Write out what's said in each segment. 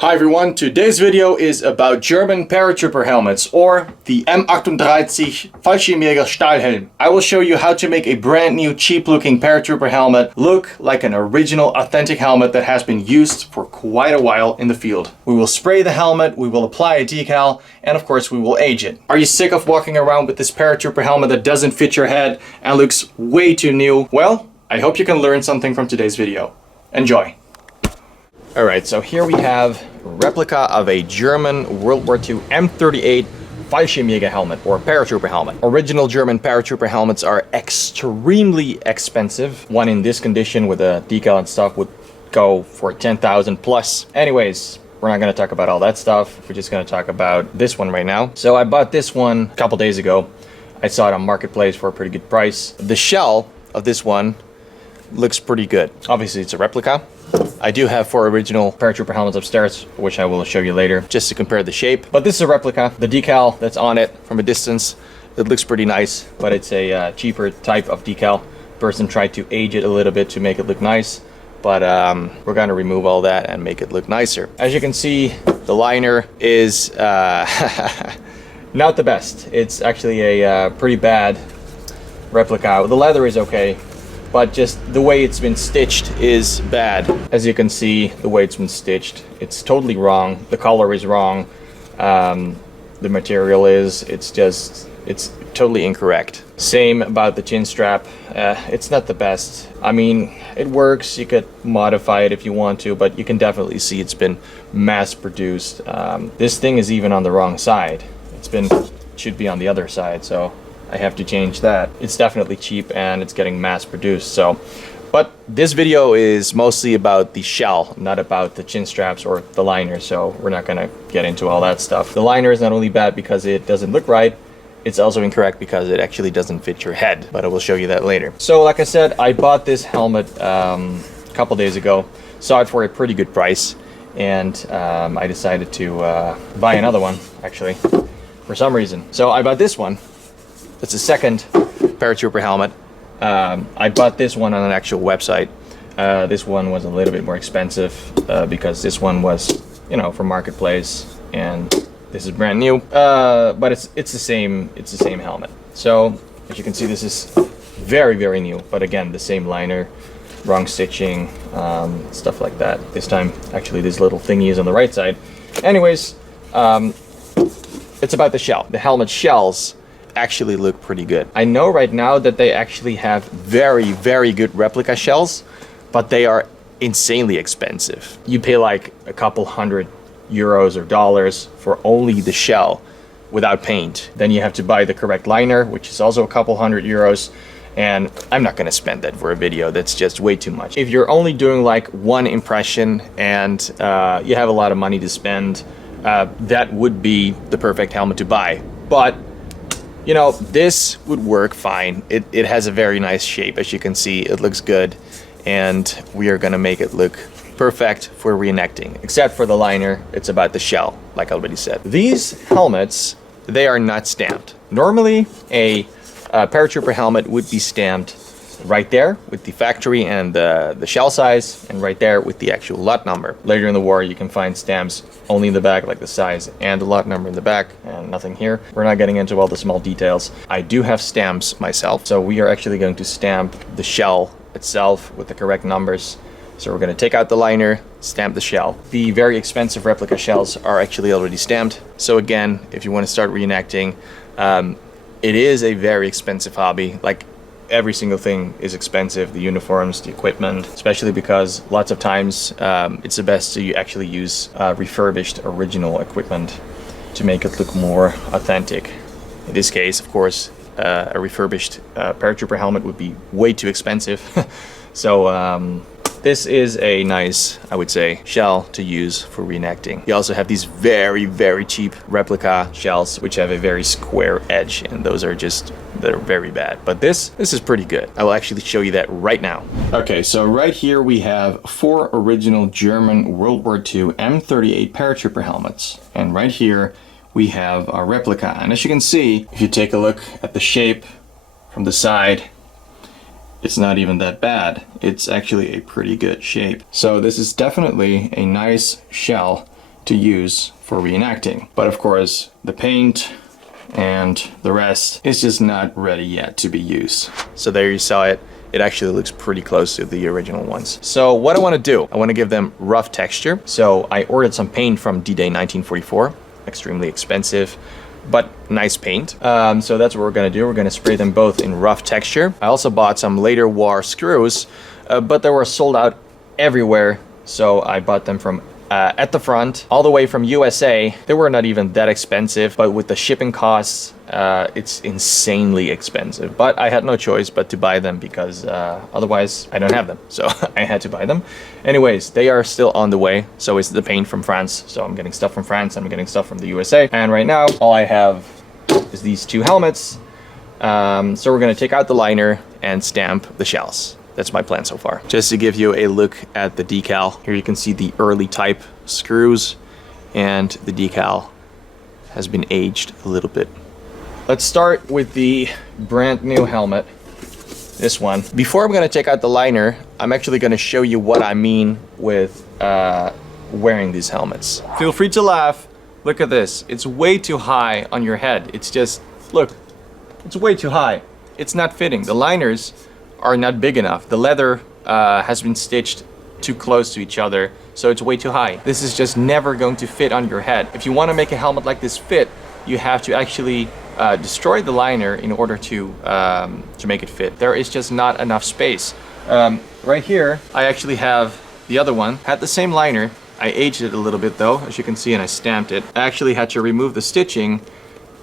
Hi everyone, today's video is about German paratrooper helmets or the M38 Fallschirmjäger Helmet. I will show you how to make a brand new cheap looking paratrooper helmet look like an original authentic helmet that has been used for quite a while in the field. We will spray the helmet, we will apply a decal, and of course we will age it. Are you sick of walking around with this paratrooper helmet that doesn't fit your head and looks way too new? Well, I hope you can learn something from today's video. Enjoy! Alright, so here we have a replica of a German World War II M38 Fallschirmjäger helmet or paratrooper helmet. Original German paratrooper helmets are extremely expensive. One in this condition with a decal and stuff would go for 10,000 plus. Anyways, we're not going to talk about all that stuff. We're just going to talk about this one right now. So I bought this one a couple days ago. I saw it on Marketplace for a pretty good price. The shell of this one looks pretty good. Obviously it's a replica. I do have 4 original paratrooper helmets upstairs, which I will show you later, just to compare the shape. But this is a replica. The decal that's on it from a distance, it looks pretty nice, but it's a cheaper type of decal. Person tried to age it a little bit to make it look nice, but we're going to remove all that and make it look nicer. As you can see, the liner is not the best. It's actually a pretty bad replica. The leather is okay, but just the way it's been stitched is bad. As you can see, the way it's been stitched, it's totally wrong. The color is wrong. The material is, it's totally incorrect. Same about the chin strap. It's not the best. I mean, it works. You could modify it if you want to, but you can definitely see it's been mass produced. This thing is even on the wrong side. Should be on the other side, so I have to change that. It's definitely cheap and it's getting mass produced. So, but this video is mostly about the shell, not about the chin straps or the liner. So we're not gonna get into all that stuff. The liner is not only bad because it doesn't look right, it's also incorrect because it actually doesn't fit your head, but I will show you that later. So like I said, I bought this helmet a couple days ago, saw it for a pretty good price, and I decided to buy another one actually for some reason. So I bought this one. It's a second paratrooper helmet. I bought this one on an actual website. This one was a little bit more expensive because this one was, from Marketplace, and this is brand new. But it's the same helmet. So as you can see, this is very, very new. But again, the same liner, wrong stitching, stuff like that. This time, actually, this little thingy is on the right side. Anyways, it's about the shell. The helmet shells actually look pretty good. I know right now that they actually have very, very good replica shells, but they are insanely expensive. You pay like a couple $100 or dollars for only the shell without paint. Then you have to buy the correct liner, which is also a couple €100, and I'm not gonna spend that for a video. That's just way too much. If you're only doing like one impression and you have a lot of money to spend, that would be the perfect helmet to buy. But this would work fine. It has a very nice shape. As you can see, it looks good, and we are gonna make it look perfect for reenacting. Except for the liner, it's about the shell, like I already said. These helmets, they are not stamped. Normally, a paratrooper helmet would be stamped right there with the factory and the shell size, and right there with the actual lot number. Later in the war, you can find stamps only in the back, like the size and the lot number in the back, and nothing here. We're not getting into all the small details. I do have stamps myself, so we are actually going to stamp the shell itself with the correct numbers. So we're going to take out the liner, stamp the shell. The very expensive replica shells are actually already stamped. So again, if you want to start reenacting, it is a very expensive hobby. Like, every single thing is expensive, the uniforms, the equipment, especially because lots of times it's the best to actually use refurbished original equipment to make it look more authentic. In this case, of course, a refurbished paratrooper helmet would be way too expensive. So this is a nice, I would say, shell to use for reenacting. You also have these very, very cheap replica shells, which have a very square edge, and those are they're very bad. But this is pretty good. I will actually show you that right now. Okay, so right here we have 4 original German World War II M38 Paratrooper helmets. And right here we have our replica. And as you can see, if you take a look at the shape from the side, it's not even that bad. It's actually a pretty good shape. So this is definitely a nice shell to use for reenacting. But of course, the paint and the rest is just not ready yet to be used. So there you saw it. It actually looks pretty close to the original ones. So what I want to do, I want to give them rough texture. So I ordered some paint from D-Day 1944, extremely expensive, but nice paint. So that's what we're gonna do. We're gonna spray them both in rough texture. I also bought some later war screws, but they were sold out everywhere. So I bought them from at the front, all the way from USA. They were not even that expensive, but with the shipping costs, it's insanely expensive. But I had no choice but to buy them because otherwise I don't have them. So I had to buy them. Anyways, they are still on the way. So is the paint from France. So I'm getting stuff from France, I'm getting stuff from the USA. And right now, all I have is these two helmets. So we're gonna take out the liner and stamp the shells. That's my plan so far. Just to give you a look at the decal. Here you can see the early type screws, and the decal has been aged a little bit. Let's start with the brand new helmet, this one. Before I'm gonna take out the liner, I'm actually gonna show you what I mean with wearing these helmets. Feel free to laugh. Look at this. It's way too high on your head. It's just, look, it's way too high. It's not fitting. The liners are not big enough. The leather has been stitched too close to each other, so it's way too high. This is just never going to fit on your head. If you want to make a helmet like this fit, you have to actually destroy the liner in order to make it fit. There is just not enough space. Right here, I actually have the other one. Had the same liner. I aged it a little bit though, as you can see, and I stamped it. I actually had to remove the stitching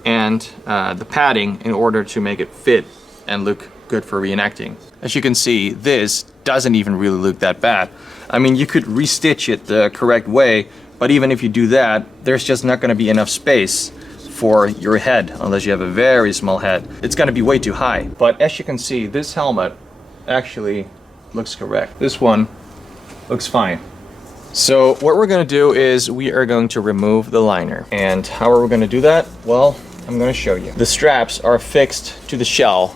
and the padding in order to make it fit and look good for reenacting. As you can see, this doesn't even really look that bad. I mean, you could restitch it the correct way, but even if you do that, there's just not gonna be enough space for your head, unless you have a very small head. It's gonna be way too high. But as you can see, this helmet actually looks correct. This one looks fine. So what we're gonna do is we are going to remove the liner. And how are we gonna do that? Well, I'm gonna show you. The straps are fixed to the shell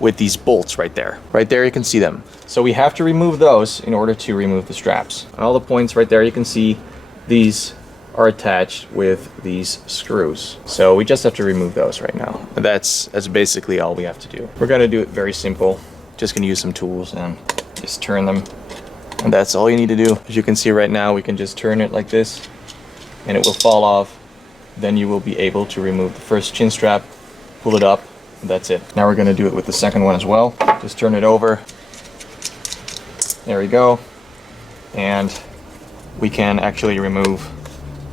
with these bolts right there. Right there you can see them. So we have to remove those in order to remove the straps. On all the points right there you can see these are attached with these screws. So we just have to remove those right now. That's basically all we have to do. We're gonna do it very simple. Just gonna use some tools and just turn them. And that's all you need to do. As you can see right now, we can just turn it like this and it will fall off. Then you will be able to remove the first chin strap, pull it up, and that's it. Now we're gonna do it with the second one as well. Just turn it over. There we go. And we can actually remove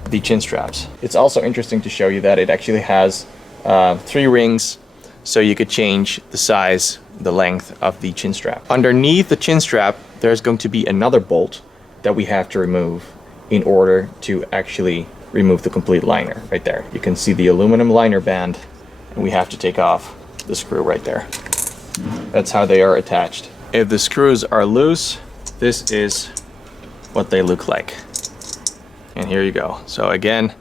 the chin straps. It's also interesting to show you that it actually has 3 rings, so you could change the size, the length of the chin strap. Underneath the chin strap, there's going to be another bolt that we have to remove in order to actually remove the complete liner right there. You can see the aluminum liner band, and we have to take off the screw right there. That's how they are attached. If the screws are loose, this is what they look like. And here you go. So again,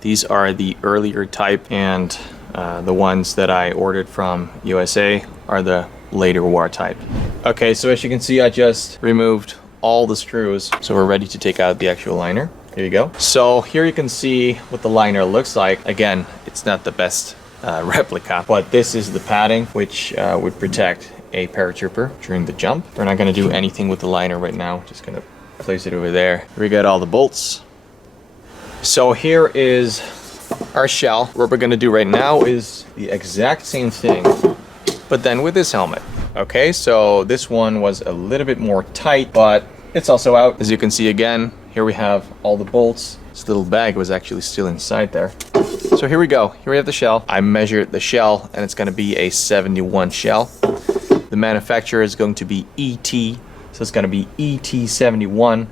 these are the earlier type, and the ones that I ordered from USA are the later war type. Okay, so as you can see, I just removed all the screws. So we're ready to take out the actual liner. Here you go. So here you can see what the liner looks like. Again, it's not the best replica, but this is the padding which would protect a paratrooper during the jump. We're not gonna do anything with the liner right now. Just gonna place it over there. We got all the bolts. So here is our shell. What we're gonna do right now is the exact same thing, but then with this helmet. Okay, so this one was a little bit more tight, but it's also out. As you can see again, here we have all the bolts. This little bag was actually still inside there. So here we go. Here we have the shell. I measured the shell, and it's gonna be a 71 shell. The manufacturer is going to be ET, so it's gonna be ET71,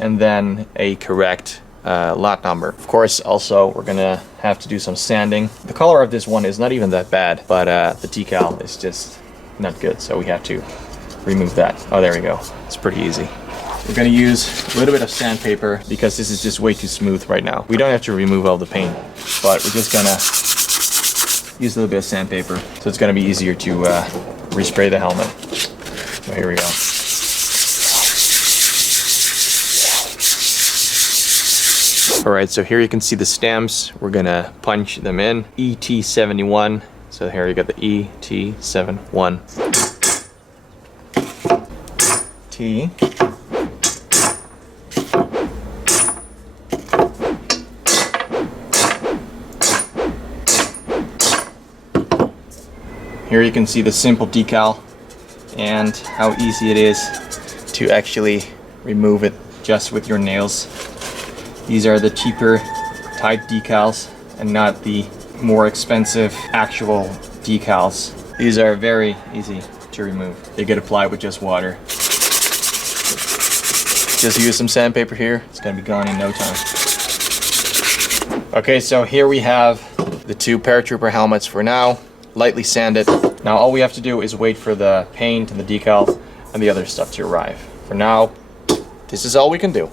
and then a correct lot number. Of course, also we're gonna have to do some sanding. The color of this one is not even that bad, but the decal is just not good, so we have to remove that. Oh, there we go. It's pretty easy. We're gonna use a little bit of sandpaper because this is just way too smooth right now. We don't have to remove all the paint, but we're just gonna use a little bit of sandpaper, so it's gonna be easier to respray the helmet. So here we go. All right, so here you can see the stamps. We're gonna punch them in. ET71. So here you got the ET71. T. Here you can see the simple decal and how easy it is to actually remove it just with your nails. These are the cheaper type decals and not the more expensive actual decals. These are very easy to remove. They get applied with just water. Just use some sandpaper here. It's gonna be gone in no time. Okay, so here we have the two paratrooper helmets for now, lightly sanded. Now all we have to do is wait for the paint and the decal and the other stuff to arrive. For now, this is all we can do.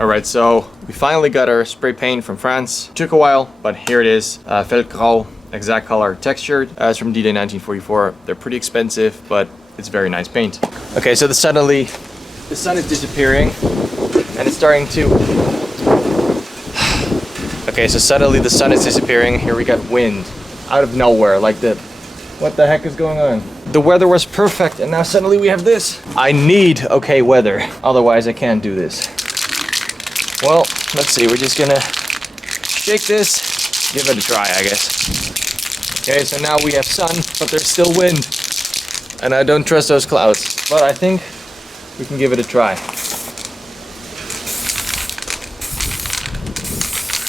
Alright, so we finally got our spray paint from France. Took a while, but here it is. Feldgrau, exact color, textured. It's from D-Day 1944. They're pretty expensive, but it's very nice paint. Okay, so suddenly the sun is disappearing and it's starting to... Okay, so suddenly the sun is disappearing. Here we got wind out of nowhere, like the... What the heck is going on? The weather was perfect and now suddenly we have this. I need okay weather, otherwise I can't do this. Well, let's see, we're just gonna shake this, give it a try, I guess. Okay, so now we have sun, but there's still wind. And I don't trust those clouds, but I think we can give it a try.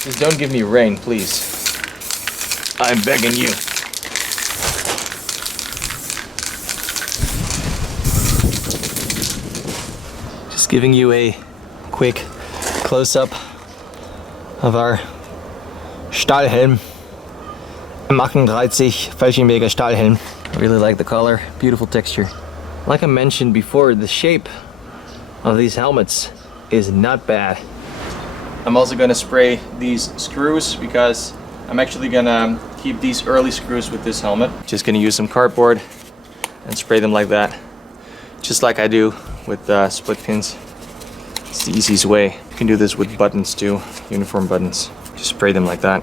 Just don't give me rain, please. I'm begging you. Just giving you a quick close-up of our Stahlhelm, M38 Fallschirmjäger Stahlhelm. I really like the color, beautiful texture. Like I mentioned before, the shape of these helmets is not bad. I'm also gonna spray these screws because I'm actually gonna keep these early screws with this helmet. Just gonna use some cardboard and spray them like that, just like I do with split pins. It's the easiest way. You can do this with buttons too, uniform buttons. Just spray them like that.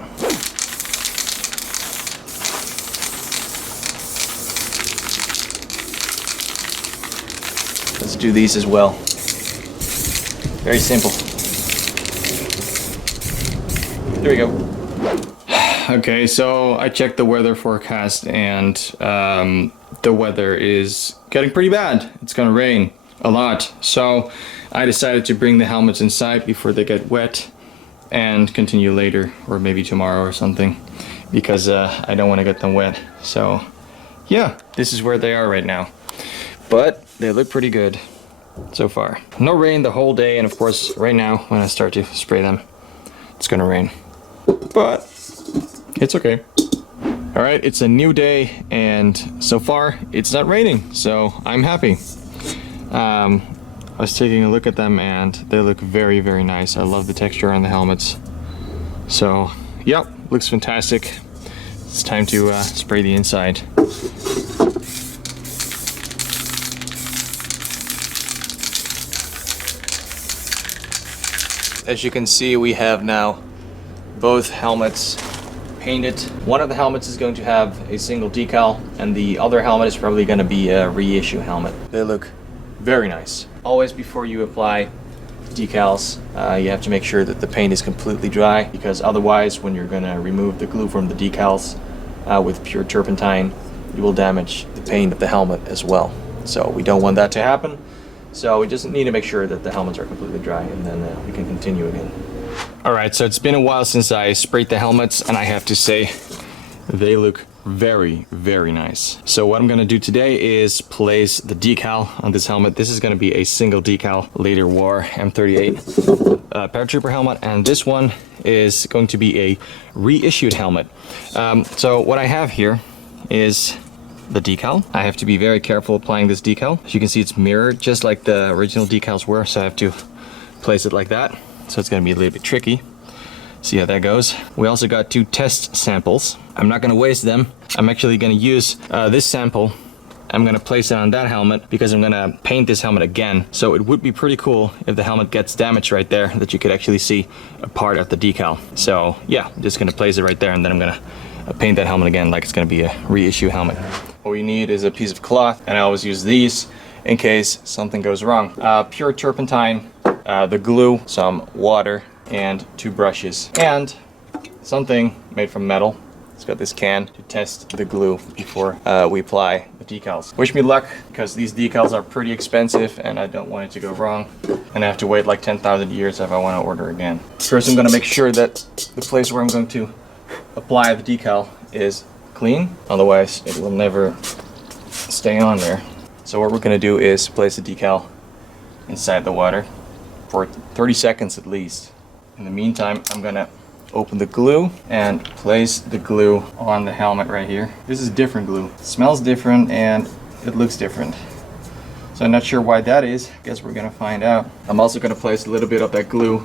Let's do these as well. Very simple. There we go. Okay, so I checked the weather forecast and the weather is getting pretty bad. It's gonna rain a lot. So I decided to bring the helmets inside before they get wet and continue later, or maybe tomorrow or something, because I don't want to get them wet. So yeah, this is where they are right now. But they look pretty good so far. No rain the whole day, and of course right now when I start to spray them, it's gonna rain. But it's okay. All right, it's a new day and so far it's not raining, so I'm happy. I was taking a look at them and they look very, very nice. I love the texture on the helmets. So, yep, looks fantastic. It's time to spray the inside. As you can see, we have now both helmets painted. One of the helmets is going to have a single decal and the other helmet is probably going to be a reissue helmet. They look very nice. Always before you apply decals, you have to make sure that the paint is completely dry, because otherwise when you're going to remove the glue from the decals with pure turpentine, you will damage the paint of the helmet as well. So we don't want that to happen. So we just need to make sure that the helmets are completely dry, and then we can continue again. Alright, so it's been a while since I sprayed the helmets, and I have to say they look very, very nice. So what I'm gonna do today is place the decal on this helmet. This is gonna be a single decal, later war M38 Paratrooper helmet, and this one is going to be a reissued helmet. So what I have here is the decal. I have to be very careful applying this decal. As you can see, it's mirrored just like the original decals were, so I have to place it like that. So it's gonna be a little bit tricky. See how that goes. We also got 2 test samples. I'm not gonna waste them. I'm actually gonna use this sample I'm gonna place it on that helmet because I'm gonna paint this helmet again. So it would be pretty cool if the helmet gets damaged right there, that you could actually see a part of the decal. So yeah, I'm just gonna place it right there, and then I'm gonna paint that helmet again like it's gonna be a reissue helmet. All you need is a piece of cloth, and I always use these in case something goes wrong. Pure turpentine, the glue, some water, and 2 brushes, and something made from metal. It's got this can to test the glue before we apply the decals. Wish me luck, because these decals are pretty expensive and I don't want it to go wrong and I have to wait like 10,000 years if I want to order again. First, I'm going to make sure that the place where I'm going to apply the decal is clean, otherwise it will never stay on there. So what we're going to do is place the decal inside the water for 30 seconds at least. In the meantime, I'm going to open the glue and place the glue on the helmet right here. This is different glue. It smells different and it looks different. So I'm not sure why that is. Guess we're gonna find out. I'm also gonna place a little bit of that glue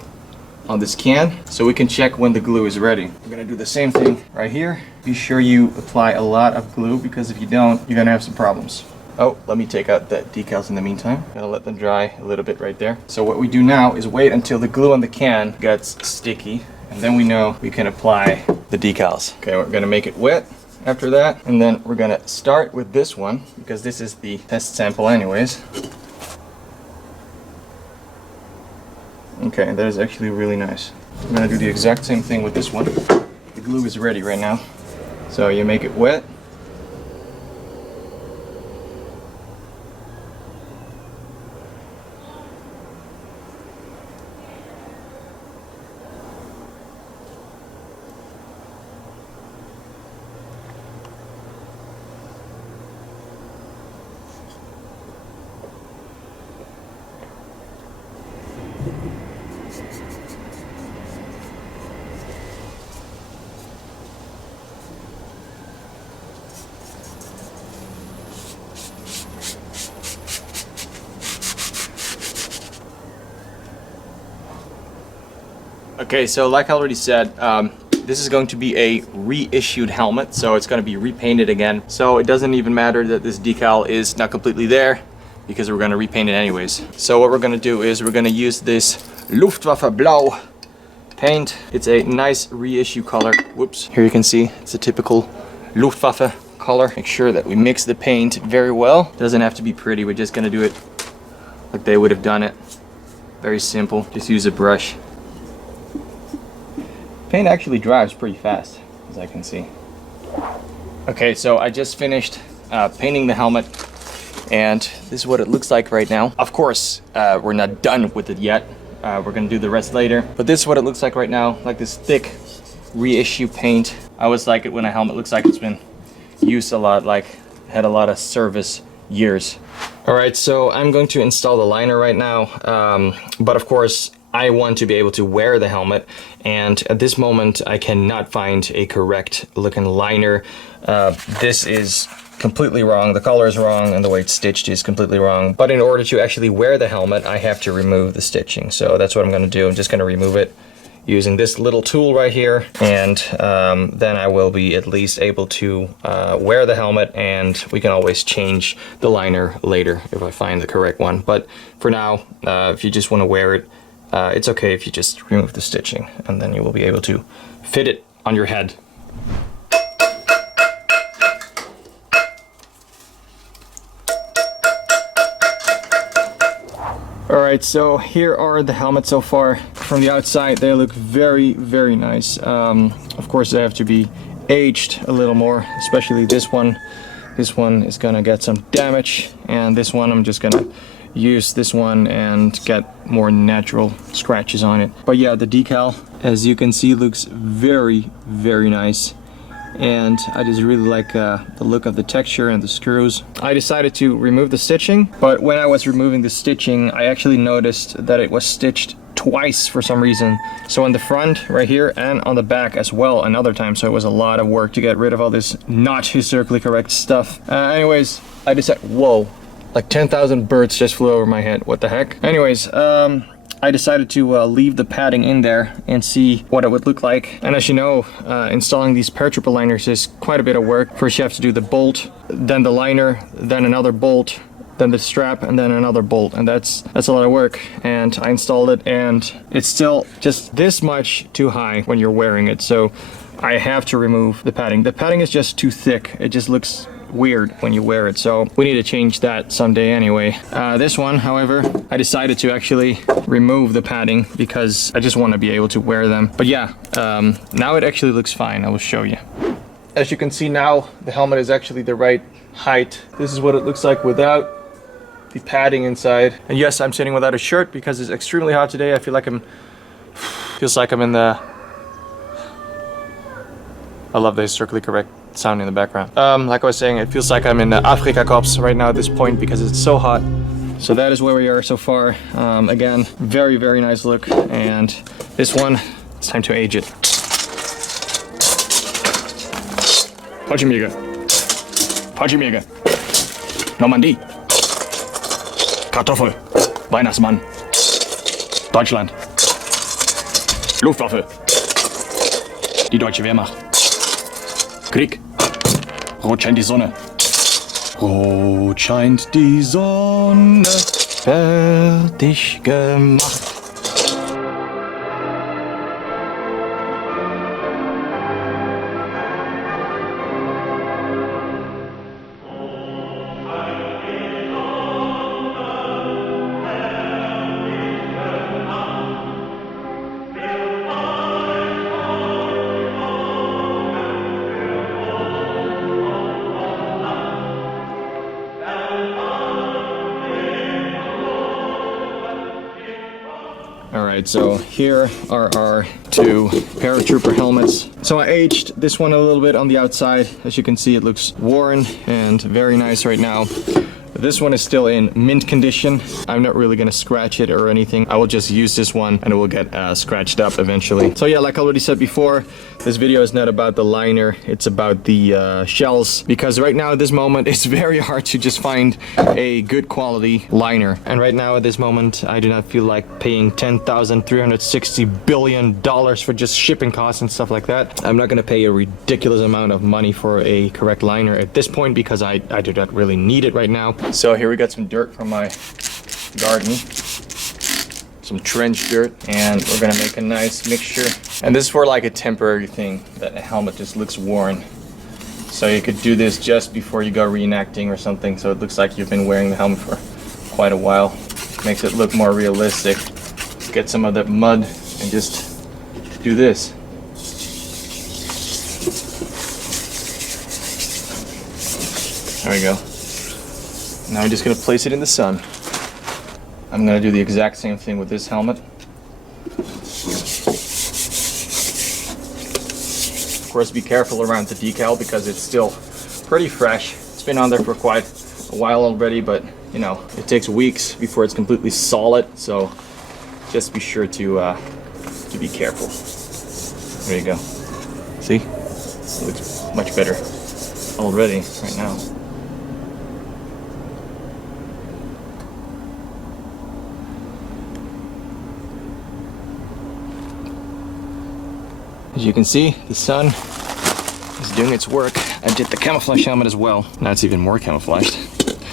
on this can so we can check when the glue is ready. We're gonna do the same thing right here. Be sure you apply a lot of glue, because if you don't, you're gonna have some problems. Oh, let me take out the decals in the meantime. Gonna let them dry a little bit right there. So what we do now is wait until the glue on the can gets sticky, and then we know we can apply the decals. Okay, we're gonna make it wet after that, and then we're gonna start with this one because this is the test sample anyways. Okay, that is actually really nice. I'm gonna do the exact same thing with this one. The glue is ready right now. So you make it wet. Okay, so like I already said, this is going to be a reissued helmet, so it's going to be repainted again. So it doesn't even matter that this decal is not completely there, because we're going to repaint it anyways. So what we're going to do is we're going to use this Luftwaffe Blau paint. It's a nice reissue color. Whoops. Here you can see it's a typical Luftwaffe color. Make sure that we mix the paint very well. It doesn't have to be pretty. We're just going to do it like they would have done it. Very simple. Just use a brush. Paint actually dries pretty fast, as I can see. Okay, so I just finished painting the helmet, and this is what it looks like right now. Of course, we're not done with it yet. We're gonna do the rest later. But this is what it looks like right now, like this thick reissue paint. I always like it when a helmet looks like it's been used a lot, like had a lot of service years. All right, so I'm going to install the liner right now, but of course, I want to be able to wear the helmet, and at this moment I cannot find a correct looking liner. This is completely wrong, the color is wrong, and the way it's stitched is completely wrong. But in order to actually wear the helmet, I have to remove the stitching. So that's what I'm going to do. I'm just going to remove it using this little tool right here, and then I will be at least able to wear the helmet, and we can always change the liner later if I find the correct one. But for now, if you just want to wear it, it's okay if you just remove the stitching, and then you will be able to fit it on your head. Alright, so here are the helmets so far. From the outside, they look very, very nice. Of course, they have to be aged a little more, especially this one. This one is gonna get some damage, and this one I'm just gonna use this one and get more natural scratches on it. But yeah, the decal, as you can see, looks very, very nice. And I just really like the look of the texture and the screws. I decided to remove the stitching, but when I was removing the stitching, I actually noticed that it was stitched twice for some reason. So on the front right here and on the back as well another time. So it was a lot of work to get rid of all this not historically correct stuff. Anyways, I decided, whoa, like 10,000 birds just flew over my head. What the heck? Anyways, I decided to leave the padding in there and see what it would look like. And as you know, installing these paratrooper liners is quite a bit of work. First you have to do the bolt, then the liner, then another bolt, then the strap, and then another bolt, and that's a lot of work. And I installed it, and it's still just this much too high when you're wearing it, so I have to remove the padding. The padding is just too thick. It just looks weird when you wear it, so we need to change that someday anyway. This one, however, I decided to actually remove the padding because I just want to be able to wear them. But yeah, now it actually looks fine. I will show you. As you can see now, the helmet is actually the right height. This is what it looks like without the padding inside. And yes, I'm sitting without a shirt because it's extremely hot today. I feel like feels like I'm in the, I love the historically correct sound in the background. Like I was saying, it feels like I'm in the Afrika Corps right now at this point because it's so hot. So that is where we are so far. Again, very, very nice look. And this one, it's time to age it. Fallschirmjäger. Fallschirmjäger. Normandie. Kartoffel, Weihnachtsmann, Deutschland, Luftwaffe, die deutsche Wehrmacht, Krieg, rot scheint die Sonne, rot scheint die Sonne, fertig gemacht. Alright, so here are our two paratrooper helmets. So I aged this one a little bit on the outside. As you can see, it looks worn and very nice right now. This one is still in mint condition. I'm not really gonna scratch it or anything. I will just use this one and it will get scratched up eventually. So yeah, like I already said before, this video is not about the liner, it's about the shells. Because right now at this moment, it's very hard to just find a good quality liner. And right now at this moment, I do not feel like paying $10,360 billion for just shipping costs and stuff like that. I'm not gonna pay a ridiculous amount of money for a correct liner at this point because I do not really need it right now. So here we got some dirt from my garden, some trench dirt, and we're gonna make a nice mixture. And this is for like a temporary thing, that a helmet just looks worn. So you could do this just before you go reenacting or something, so it looks like you've been wearing the helmet for quite a while. Makes it look more realistic. Get some of that mud and just do this. There we go. Now I'm just going to place it in the sun. I'm going to do the exact same thing with this helmet. Of course, be careful around the decal because it's still pretty fresh. It's been on there for quite a while already, but you know, it takes weeks before it's completely solid, so just be sure to be careful. There you go. See? It looks much better already right now. As you can see, the sun is doing its work. I did the camouflage helmet as well. Now it's even more camouflaged.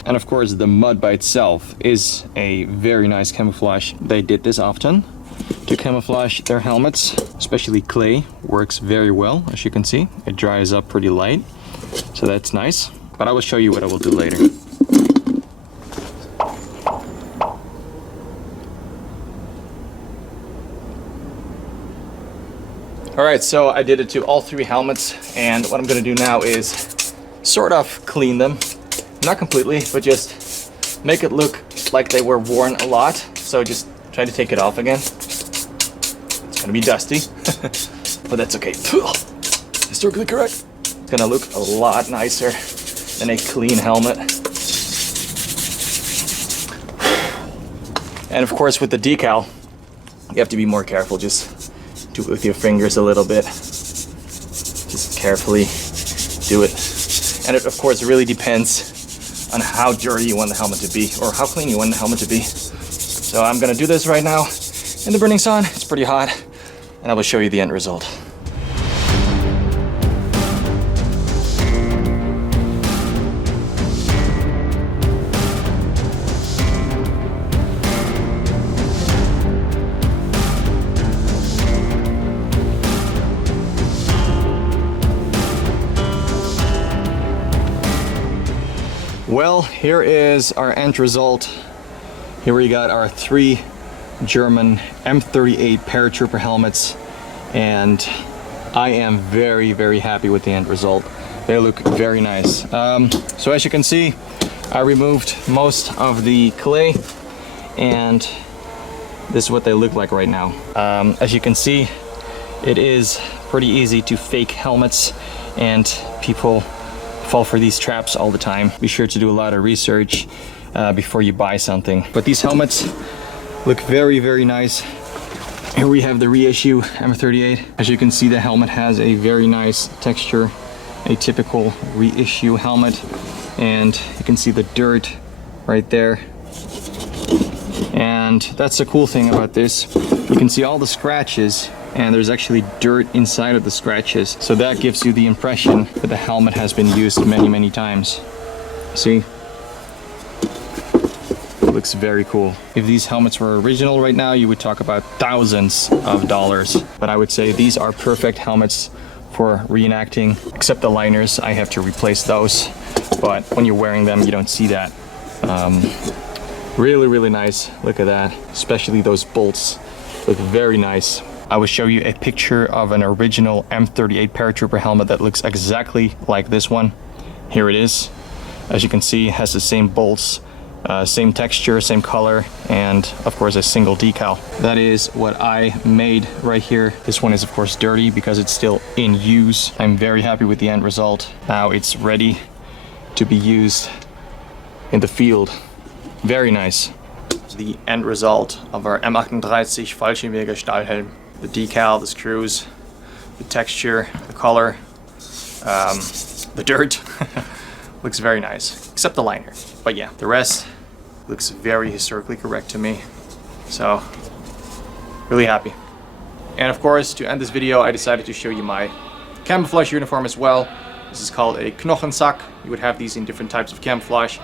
And of course, the mud by itself is a very nice camouflage. They did this often to camouflage their helmets, especially clay. Works very well, as you can see. It dries up pretty light, so that's nice. But I will show you what I will do later. Alright, so I did it to all three helmets, and what I'm going to do now is sort of clean them. Not completely, but just make it look like they were worn a lot. So just try to take it off again. It's going to be dusty, but that's okay. Historically correct. It's going to look a lot nicer than a clean helmet. And of course with the decal, you have to be more careful. Just do it with your fingers a little bit. Just carefully do it. And it of course really depends on how dirty you want the helmet to be or how clean you want the helmet to be. So I'm gonna do this right now in the burning sun. It's pretty hot, and I will show you the end result. Well, here is our end result. Here we got our 3 German M38 Paratrooper helmets, and I am very, very happy with the end result. They look very nice. So as you can see, I removed most of the clay, and this is what they look like right now. As you can see, it is pretty easy to fake helmets, and people fall for these traps all the time. Be sure to do a lot of research before you buy something. But these helmets look very, very nice. Here we have the reissue M38. As you can see, the helmet has a very nice texture, a typical reissue helmet. And you can see the dirt right there. And that's the cool thing about this. You can see all the scratches, and there's actually dirt inside of the scratches. So that gives you the impression that the helmet has been used many, many times. See? It looks very cool. If these helmets were original right now, you would talk about thousands of dollars. But I would say these are perfect helmets for reenacting, except the liners. I have to replace those. But when you're wearing them, you don't see that. Really, really nice. Look at that. Especially those bolts look very nice. I will show you a picture of an original M38 Paratrooper helmet that looks exactly like this one. Here it is. As you can see, it has the same bolts, same texture, same color, and of course a single decal. That is what I made right here. This one is of course dirty because it's still in use. I'm very happy with the end result. Now it's ready to be used in the field. Very nice. The end result of our M38 Fallschirmjäger Stahlhelm. The decal, the screws, the texture, the color, the dirt. Looks very nice, except the liner. But yeah, the rest looks very historically correct to me. So, really happy. And of course, to end this video, I decided to show you my camouflage uniform as well. This is called a Knochensack. You would have these in different types of camouflage.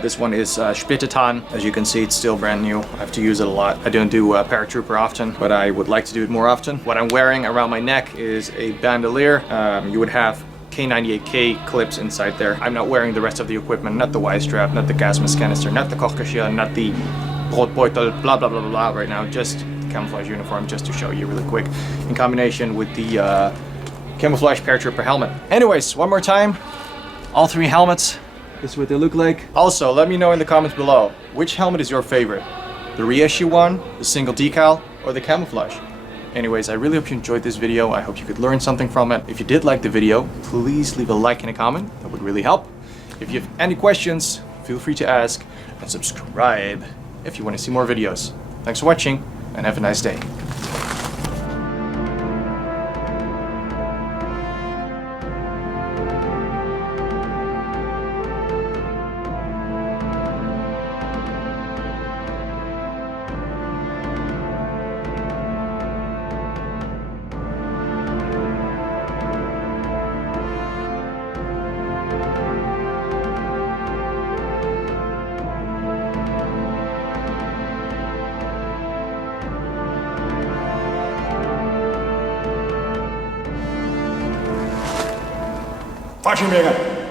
This one is Spättetan. As you can see, it's still brand new. I have to use it a lot. I don't do paratrooper often, but I would like to do it more often. What I'm wearing around my neck is a bandolier. You would have K98K clips inside there. I'm not wearing the rest of the equipment, not the Y-strap, not the gas mask canister, not the Kochgeschirr, not the Brotbeutel, blah, blah, blah, blah, blah right now. Just the camouflage uniform, just to show you really quick, in combination with the camouflage paratrooper helmet. Anyways, one more time, all 3 helmets. This is what they look like. Also, let me know in the comments below, which helmet is your favorite? The reissue one, the single decal, or the camouflage? Anyways, I really hope you enjoyed this video. I hope you could learn something from it. If you did like the video, please leave a like and a comment. That would really help. If you have any questions, feel free to ask, and subscribe if you want to see more videos. Thanks for watching, and have a nice day. Fallschirmjäger!